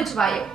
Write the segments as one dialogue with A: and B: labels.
A: ઉજવાયો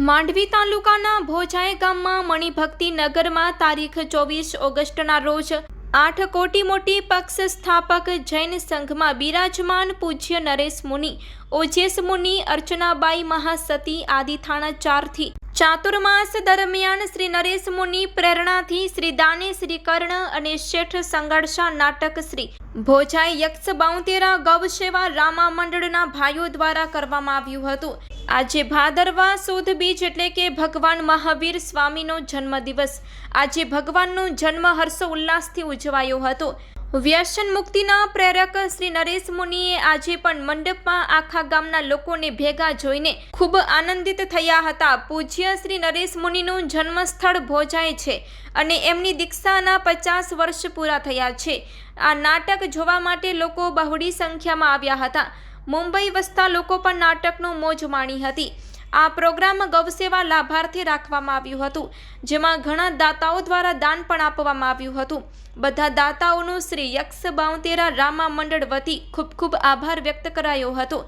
B: માંડવી તાલુકાના ભોજાય ગામમાં મણિભક્તિ નગરમાં તારીખ ચોવીસ ઓગસ્ટના રોજ આઠ કોટી મોટી પક્ષ સ્થાપક જૈન સંઘમાં બિરાજમાન પૂજ્ય નરેશ મુનિ, ઓજેસ મુનિ, અર્ચનાબાઈ મહાસતી આદિ થાણા ચારથી ચાતુર્માસ દરમિયાન શ્રી નરેશ મુનિ પ્રેરણાથી શ્રી દાને શ્રી કર્ણ અને શેઠ સંઘર્ષા નાટક શ્રી ભોજાઈ યક્ષ બાઉતેરા ગૌસેવા રામા મંડળના ભાઈઓ દ્વારા કરવામાં આવ્યું હતું. આજે ભાદરવા સુદ બીજ એટલે કે ભગવાન મહાવીર સ્વામીનો જન્મદિવસ. આજે ભગવાનનો જન્મ હર્ષોલ્લાસથી ઉજવાયો હતો. વ્યસન મુક્તિના પ્રેરક શ્રી નરેશ મુનિએ આજે પણ મંડપમાં આખા ગામના લોકોને ભેગા જોઈને ખૂબ આનંદિત થયા હતા. પૂજ્ય શ્રી નરેશ મુનિનું જન્મસ્થળ ભોજાય છે અને એમની દીક્ષાના પચાસ વર્ષ પૂરા થયા છે. આ નાટક જોવા માટે લોકો બહોળી સંખ્યામાં આવ્યા હતા. મુંબઈ વસતા લોકો પણ નાટકનો મોજ માણી હતી. આ પ્રોગ્રામ ગૌસેવા લાભાર્થી રાખવામાં આવ્યું હતું, જેમાં ઘણા દાતાઓ દ્વારા દાન પણ આપવામાં આવ્યું હતું. બધા દાતાઓનું શ્રી યક્ષ બાઉતેરા રામા મંડળ વતી ખૂબ ખૂબ આભાર વ્યક્ત કરાયો હતો.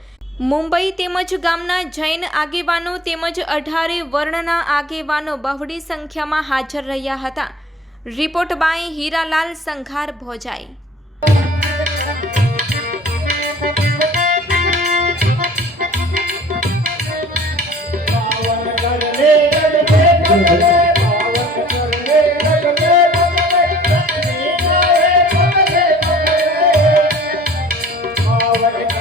B: મુંબઈ તેમજ ગામના જૈન આગેવાનો તેમજ અઢારે વર્ણના આગેવાનો બહોળી સંખ્યામાં હાજર રહ્યા હતા. Report by Hiralal Sanghar Bhojai.
C: সবাই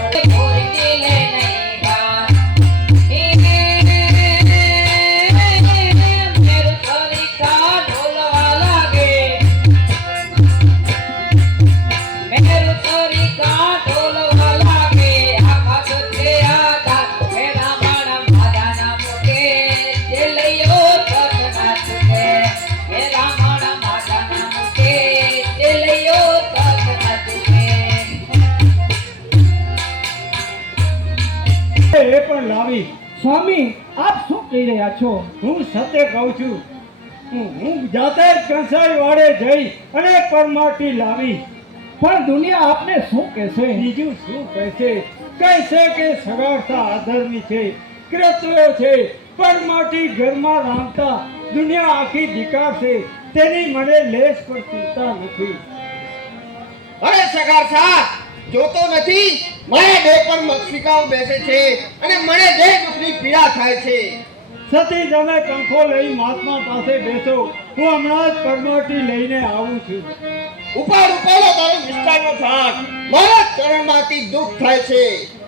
C: એ પણ લાવી.
D: સ્વામી આપ શું કહી રહ્યા છો?
C: હું સત્ય કહું છું. હું હું જાતે જ કંસાઈ વાડે જઈ અને પરમાટી લાવી.
D: પણ દુનિયા આપને શું કહેશે?
C: બીજું શું કહેશે? કહેશે કે સગાડતા અધર્મી છે કૃત્યો છે પરમાટી ઘરમાં રામતા દુનિયા આખી ધિકારશે તેની મને લેશ પણ ચિંતા નથી.
E: અરે સગાર સાહેબ જોતો નથી. મને બે પણ મક્ષિકાઓ બેસે છે અને મને જે દુઃખની પીડા થાય છે.
C: સતી તમે કંખો લઈ મહાત્મા પાસે બેસો. હું હમણાં જ પરમાટી લઈને આવું છું.
E: ઉપાડ ઉપાડો તારો નિષ્ઠાનો થાક મારા ચરણમાંથી દુઃખ થાય છે.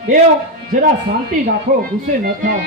D: દેવ જરા શાંતિ રાખો ગુસ્સે ન થાઓ